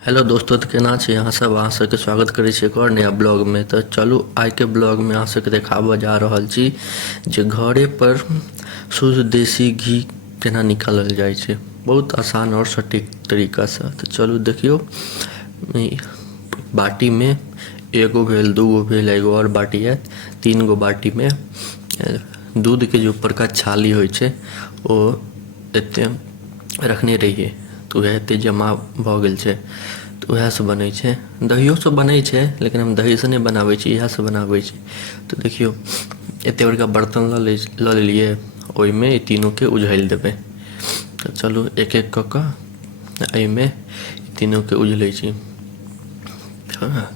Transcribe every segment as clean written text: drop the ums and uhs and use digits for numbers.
Hello दोस्तों, तो केना छी अहाँ सब। अहाँ सबके स्वागत करै छी एक और नया ब्लॉग में। तो चलू आइ के ब्लॉग में अहाँ सबके देखाबऽ जा रहल छी जे घरे पर शुद्ध देसी घी केना निकालल जाइ छै, बहुत आसान और सटीक तरीका से। तो चलू देखियो, ई बाटी में एगो भेल, दूगो भेल, एगो और बाटी है, 3 गो बाटी में दूध के जो ऊपर का छाली होइ छै ओ एते रखने रहिए, तो वएह एते जमा भऽ गेल छै। तो वएह से बनै छै, दहियो से बनै छै, लेकिन हम दही से नहीं बनाबै छी, इएह से बनाबै छी। तो देखियो एते बड़का बर्तन लऽ लेलिए, ओहिमे ई तीनों के उझैल देबै। तो चलू एक एक कऽ कऽ एहिमे तीनों के उझलै छी। हाँ,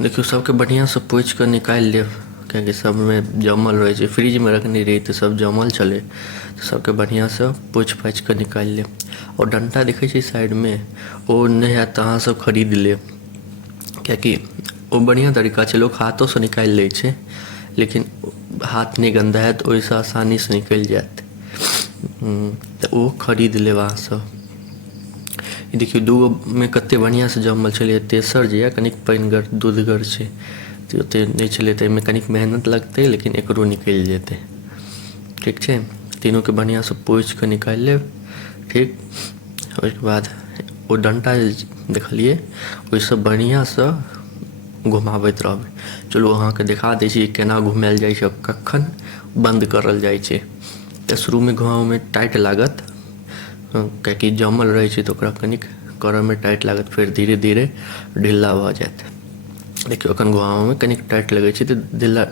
देखियो सबके बढ़िया से पोछि कऽ निकालि लेब, कियाकि सब में जमल रहै छै। फ्रिज में रखने रही तो सब जमल छलै, तो सबके बढ़िया से पोछि पाछि कऽ निकालि लेब। और डंटा देखै छी साइड में, ओ नहीं हैत तऽ अहाँ सब खरीद लेब, कियाकि ओ बढ़िया तरीका छै। लोग हाथों से निकालि लै छै, लेकिन हाथ नहीं गंदा हैत, ओहिसँ आसानी से निकलि जायत। तऽ ओ खरीद लेब अहाँ सब। ई देखियो दूगो में कते बढ़िया से जमल छलै। तेसर जे यऽ कनिक पानिगर दूधगर छै, तो ओते नहीं छलै, तऽ एहिमे कनिक मेहनत लगतै, लेकिन एकरो निकलि जेतै। ठीक छै, तीनों के बढ़िया से पोछि कऽ निकालि लेब। ठीक, ओहिके बाद ओ डंटा जे देखलिए ओहिसँ बढ़िया से घुमाबैत रहबै। चलू अहाँके देखा दै छी केना घुमायल जाइ छै, कखन बंद करल जाइ छै। तऽ शुरू में घुमाबऽ में टाइट लागत, कियाकि जमल रहै छै, तऽ ओकरा कनिक करऽ में टाइट लागत, फेर धीरे धीरे ढीला भऽ जायत। देखियो अखन घुमाबऽ में कनिक टाइट लगै छै, तऽ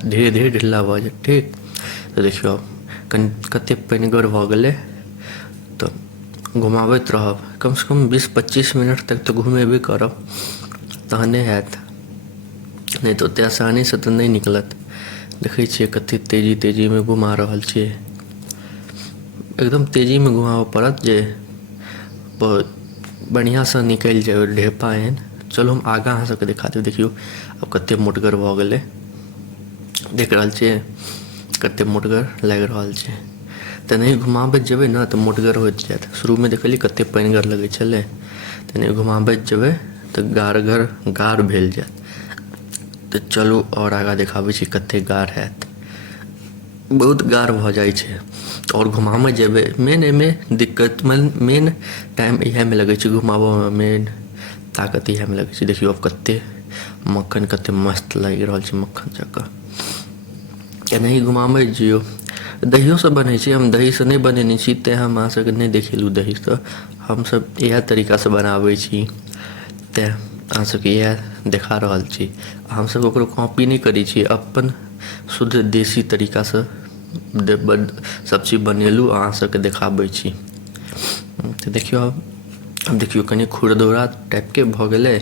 धीरे धीरे ढीला भऽ जायत। ठीक, तऽ देखियो कते पानिगर भऽ गेलै। तऽ घुमाबैत रहब, कम से कम 20-25 मिनट तक तऽ घुमेबे करब, तहने हैत, नहीं तो ओते आसानी से तऽ नहीं निकलत। देखै छियै कते तेजी में घुमा रहल छियै, एकदम तेजी में घुमाबऽ पड़त जे बहुत बढ़िया से निकलि जाए ढेपा एहन। चलू हम आगाँ अहाँ सबके देखा देब। देखियो अब कते मोटगर भऽ गेलै, देख रहल छियै कते मोटगर लागि रहल छै। तऽ नहीं घुमाबैत जेबै ना तऽ मोटगर होइत जायत। शुरू में देखलिए कते पानिगर लगै छलै, तऽ नहीं घुमाबैत जेबै तऽ गाढ़ भेल जायत। तऽ चलू और आगाँ देखाबै छी कते गाढ़ हैत। बहुत गाढ़ भऽ जाइ छै, और घुमाबऽ जेबै मेन एहिमे दिक्कत, मेन टाइम इएह में लगै छै घुमाबऽ में, मेन ताकत इएह में लगै छै। देखियो अब कते मक्खन, कते मस्त लागि रहल छै मक्खन जकाँ। एनाही घुमाबैत जइयौ। दहियो से बनै छै, हम दही से नहीं बनेने छी, तेँ हम अहाँ सबके नहीं देखेलहुँ दही से। हम सब इएह तरीका से बनाबै छी, तेँ अहाँ सबके इएह देखा रहल छी। हम सब ओकरो कॉपी नहीं करै छी, अपन शुद्ध देसी तरीका से सब चीज बनेलहुँ, अहाँ सबके देखाबै छी। तऽ देखियो अब देखियो कनि खुरदुरा टाइप के भऽ गेलै।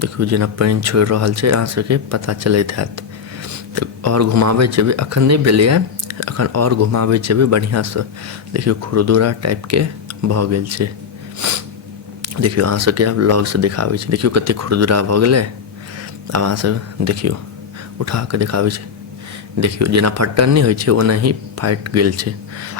देखियो जेना पानि छोड़ि रहल छै, अहाँ सबके पता चलैत हैत। तऽ और घुमाबैत जेबै, अखन नहीं भेलैए, अखन और घुमाबैत जेबै बढ़िया से। देखियो खुरदुरा टाइप के भऽ गेल छै। देखियो अहाँ सबके अब लग से देखाबै छी, देखियो कते खुरदुरा भऽ गेलै। आब अहाँ सब देखियो उठा कऽ देखाबै छी, देखियो जेना फट्टन नहीं होइ छै ओनाही फाटि गेल छै।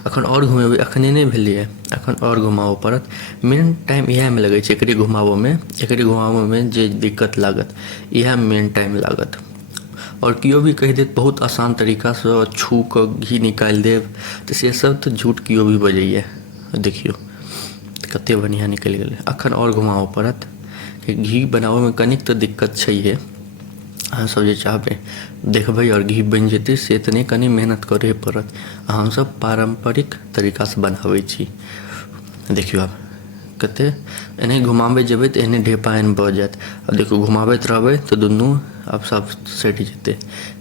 अखन और घुमेबै, अखने नहीं भेलैए, अखन और घुमाबऽ पड़त। मेन टाइम इएह में लगै छै, एकरे घुमाबऽ में जे दिक्कत लागत, इएह मेन टाइम लागत। और केओ भी कहि देत बहुत आसान तरीका से छू कऽ घी निकालि देब, तऽ से सब तऽ झूठ केओ भी बजैए। देखियो कते बढ़िया निकलि गेलै। अखन और घुमाबऽ पड़त, कि घी बनाबऽ में कनिक तऽ दिक्कत छैहे। अहाँ सब जे चाहबै देखबै और घी बनि जेतै से तऽ नहीं, कनि मेहनत करहे पड़त। हम सब पारंपरिक तरीका से बनाबै छी। देखियो आब कते एनाही घुमाबैत जेबै तऽ एहने ढेपा एहन भऽ जायत। आ देखियो घुमाबैत रहबै तऽ दुनू आब सब सटि जेतै,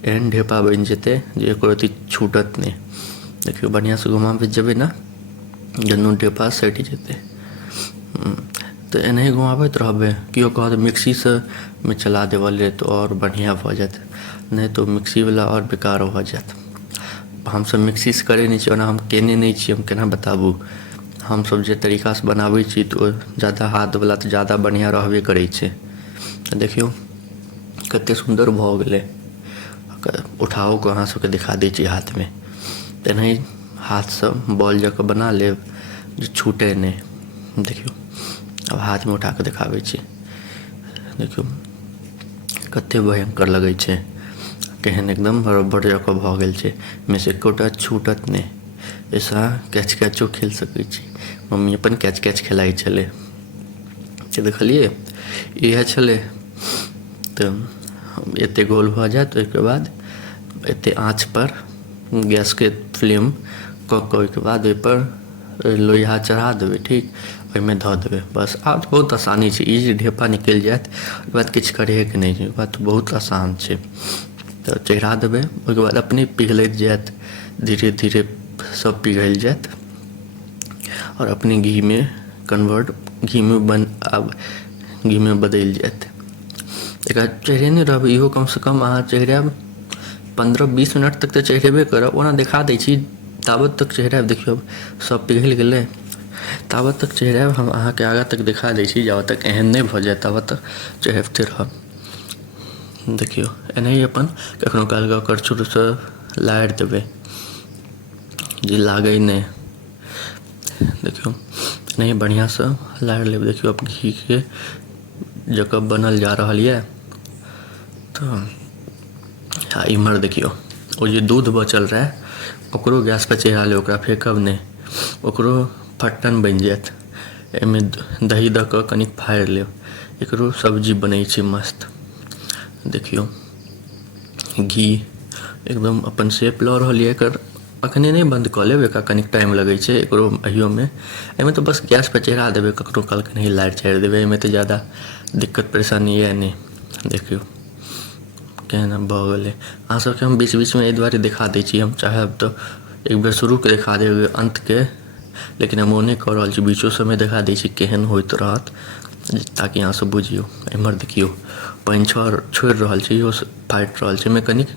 एहन ढेपा बनि जेतै जे एको रत्ती छूटत नहीं। देखियो बढ़िया से घुमाबैत जेबै ना, दुनू ढेपा सटि जेतै। तऽ एनाही घुमाबैत रहबै। केओ कहत मिक्सी से में चला देबऽ लेल तऽ और बढ़िया भऽ जायत, नहीं तो मिक्सी वाला और बेकार भऽ जायत। हम सब मिक्सी से करै नहीं छी, ओना हम केने नहीं छी, हम केना बताबू। हम सब जे तरीका से बनाबै छी तऽ ओ ज़्यादा हाथ वाला तऽ ज़्यादा बढ़िया रहबे करै छै। देखियो कते सुंदर भऽ गेलै। उठाओ कऽ अहाँ सबके देखा दै छी हाथ में। तेनाही हाथ से बॉल जकाँ बना लेब जे छूटै नहीं। देखियो अब हाथ में उठा के देखाबै छी, देखियो कते भयंकर लगै छै, केहन एकदम बराबर जकाँ भऽ गेल छै, में से एकोटा छूटत नहि। ऐसा कैच कैचो खेल सकै छी। मम्मी अपन कैच कैच खेलाइ छलै, से देखलिए इएह छलै। तऽ एते गोल भऽ जायत, ओहिके बाद एते आँच पर गैस के फ्लेम कऽ के ओहिके बाद ओहि पर लोहिया चढ़ा देबै, ठीक, ओहिमे धऽ देबै बस। आब बहुत आसानी छै, ई जे ढेपा निकलि जायत ओहिके बाद किछु करैके नहीं छै, बात बहुत आसान छै। तऽ चढ़ा देबै, ओहिके बाद अपने पिघलैत जायत, धीरे धीरे सब पिघलि जायत और अपने घी में कन्वर्ट, घी में बदलि जायत। एकरा चढ़ेने रहबै, इहो कम से कम अहाँ चढ़ायब 15-20 मिनट तक तऽ चढ़ेबे करब। ओना देखा दै छी, ताबत तक चढ़ायब, देखियौ सब पिघलि गेलै, ताबत तक चढ़ायब हम अहाँके आगाँ तक देखा दै छी, जाबत तक एहन नहि भऽ जाय ताबत तक चढ़ाबिते रहब। देखियौ एनाही अपन कखनो काल कऽ करछुलसँ लारि देबै जे लागै नहि, देखियौ एनाही बढ़िआँसँ लारि लेबै। देखियौ अब घीके जकाँ बनल जा रहल यऽ। तऽ इम्हर देखियौ ओ जे दूध बचल रहै ओकरो गैस पर चढ़ा लेब, ओकरा फेंकब नहि, ओकरो फट्टन बनि जायत। एहिमे दही दऽ कऽ कनिक फाड़ि लेब, एकरो सब्जी बनै छै मस्त। देखियौ घी एकदम अपन शेप लऽ रहल यऽ, एकर अखने नहीं बंद कऽ लेब, एकरा कनिक टाइम लगै छै एकरो अहियोमे। एहिमे तऽ बस गैस पर चढ़ा देबै, कखनो काल के नहीं लारि चारि देबै, एहिमे तऽ ज़्यादा दिक्कत परेशानी यऽ नहीं। देखियौ केहन भऽ गेलै। अहाँ सबके हम बीच बीचमे एहि दुआरे देखा दै छी, हम चाहब तऽ एक बेर शुरूके देखा देब अंतके, लेकिन हम ओ नहीं कऽ रहल छी, बीचो सबमे देखा दै छी केहन होइत रहत, ताकि अहाँ सब बुझियौ। एम्हर देखियौ पानि छोड़ि रहल छै, इहो फाटि रहल छै, एहिमे कनिक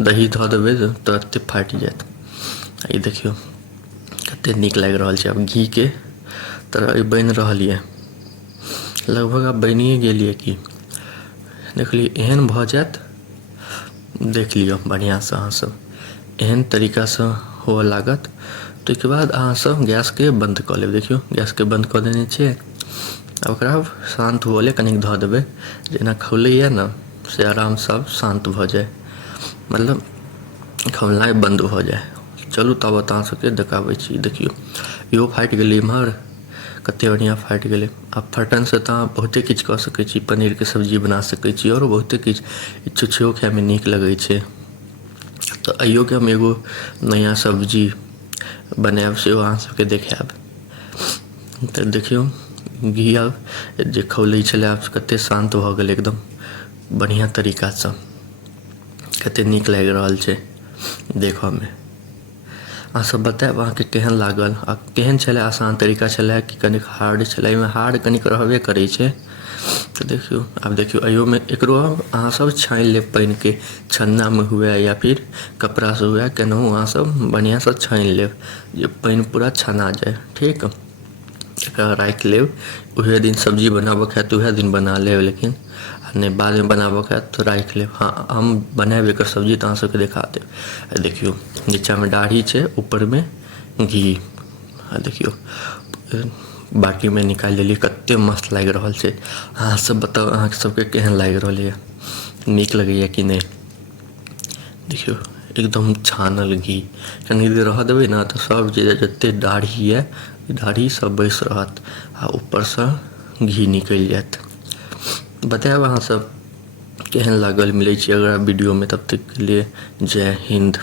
दही धऽ देबै तऽ तुरंते फाटि जायत। ई देखियौ कते नीक लागि रहल छै, आब घीके तरह ई बनि रहल यऽ, लगभग आब बनिए गेल यऽ। कि देखलिए एहन भऽ जायत, देख लियौ बढ़िआँसँ अहाँ सब, एहन तरीकासँ हुअ लागत। ताहिके बाद अहाँ सब गैसके बंद कऽ लेब। देखियौ गैसके बंद कऽ देने छियै, आब ओकरा शान्त हुअ लेल कनिक धऽ देबै, जेना खौलैए ने से आरामसँ शान्त भऽ जाए, मतलब खौलनाइ बन्द भऽ जाए। चलू ताबत अहाँ सबके देखाबै छी। देखियौ इहो फाटि गेलै, इम्हर कते बढ़िआँ फाटि गेलै। आब फटनसँ तऽ अहाँ बहुते किछु कऽ सकै छी, पनीरके सब्जी बना सकै छी, आओरो बहुते किछु, ई छुच्छिओ खाइमे नीक लगै छै। तऽ अइयोके हम एगो नया सब्जी बनायब, सेहो अहाँ सबके देखायब। तऽ देखियौ घी आब जे खौलै छलै आब कते शान्त भऽ गेलै, एकदम बढ़िआँ तरीकासँ, कते नीक लागि रहल छै देखऽमे। अहाँ सब बतायब अहाँके केहन लागल, आ केहन छलै, आसान तरीका छलै कि कनिक हार्ड छलै। एहिमे हार्ड कनिक रहबे करै छै। तऽ देखियौ आब देखियौ अइयोमे एकरो अहाँ सब छानि लेब, पानिके छन्नामे हुए या फिर कपड़ासँ हुए, केनाहु अहाँ सब बढ़िआँसँ छानि लेब जे पानि पूरा छना जाए, ठीक। एकरा राखि लेब, उहे दिन सब्जी बनाबऽके हैत उहे दिन बना लेब, लेकिन नहीं बादमे बनाबऽके हैत तऽ राखि लेब। हाँ हम बनायब एकर सब्जी तऽ अहाँ सबके देखा देब। देखियौ नीचाँमे दाढ़ी छै, ऊपरमे घी, आ देखियौ बाटीमे निकालि लेलियै, कते मस्त लागि रहल छै। अहाँ सब बताउ अहाँ सबके केहन लागि रहल यऽ, नीक लगैए कि नहीं। देखियौ एकदम छानल घी, कनी देर रहऽ देबै ने तऽ सब जे जते दाढ़ी यऽ दाढ़ी सब बैस रहत, आ ऊपरसँ घी निकलि जायत। बतायब अहाँ सब केहन लागल। मिलै छी अगला वीडियोमे, तब तक के लिए जय हिंद।